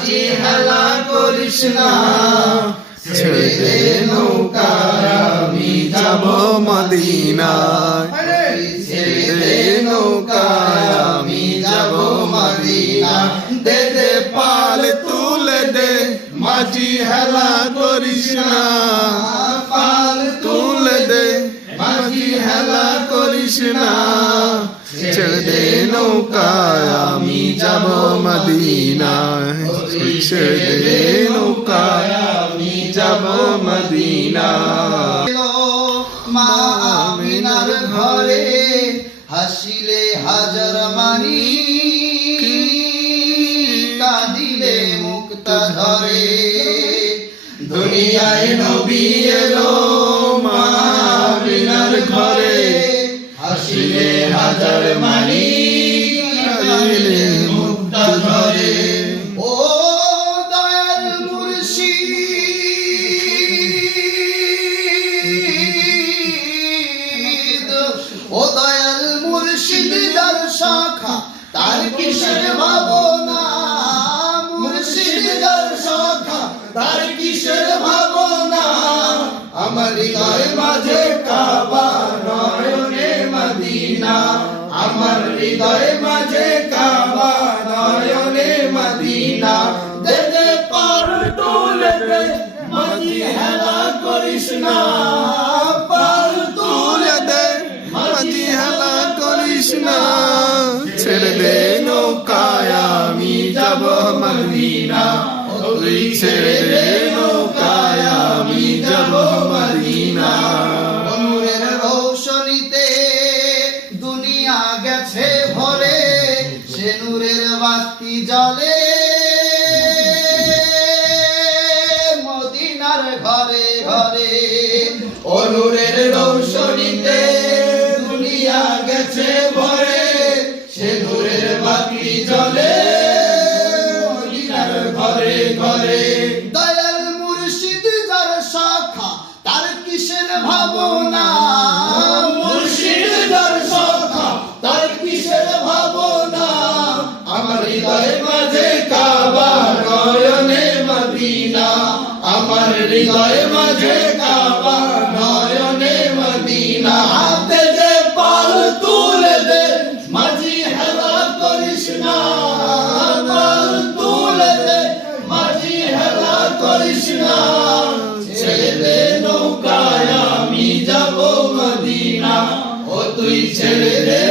মাঝি হেলা করিস না, ছেড়ে দে নৌকা আমি যাব মদিনায়, ছেড়ে দে নৌকা আমি যাব মদিনা। দে দে পাল তুলে দে মাঝি হেলা করিস না, পাল তুলে দে মাঝি হেলা করিস না, ছেড়ে দে নৌকা আমি যাব মদিনায়, ছেড়ে দে নৌকা আমি যাব মদিনায়। মা আমিনার ঘরে হাসিলে হাজার মানি, কাঁদিলে মুক্তা ঝরে। দুনিয়ায় নবী এলো মা আমিনার ঘরে, হাসিলে হাজার মানি, কাঁদিলে মুক্তা ঝরে। ও দয়াল মুর্শিদ, ও দয়াল মুর্শিদ যার শাখা তার কিসের ভাবনা, মুর্শিদ যার শাখা তার কিসের ভাবনা। আমার হৃদয় মাঝে কাবা নয়নে মদিনা, আমার হৃদয় মাঝে কাবা নয়নে মদিনা। দে দে পার তুলে দে মাঝি হেলা করিস না, পার তুলে দে মাঝি হেলা করিস না, ছেড়ে দে নৌকায় আমি যাব মদিনা, তুই ছেড়ে দে নৌকায় আমি যাব মদিনা। নূরের রৌশনীতে দুনিয়া গেছে ভরে, সে নূরের বাতি জ্বলে মদিনার ঘরে ঘরে। ও নূরের রৌশনীতে দুনিয়া গেছে ভরে, সে নূরের বাতি জ্বলে মদিনার ঘরে ঘরে। দয়াল মুর্শিদ যার শাখা তার কিসের ভাবনা, মুর্শিদ যার শাখা তার কিসের ভাবনা। আমার হৃদয় মাঝে কাবা নয়নে মদিনা, আমার হৃদয় মাঝে কাবা নয়নে মদিনা। হাতে যে পাল তুলে দে মাঝি হেলা করিস না, পাল তুলে দে মাঝি হেলা করিস না, ছেড়ে দে নৌকায় আমি যাব মদিনা, ও তুই ছেড়ে দে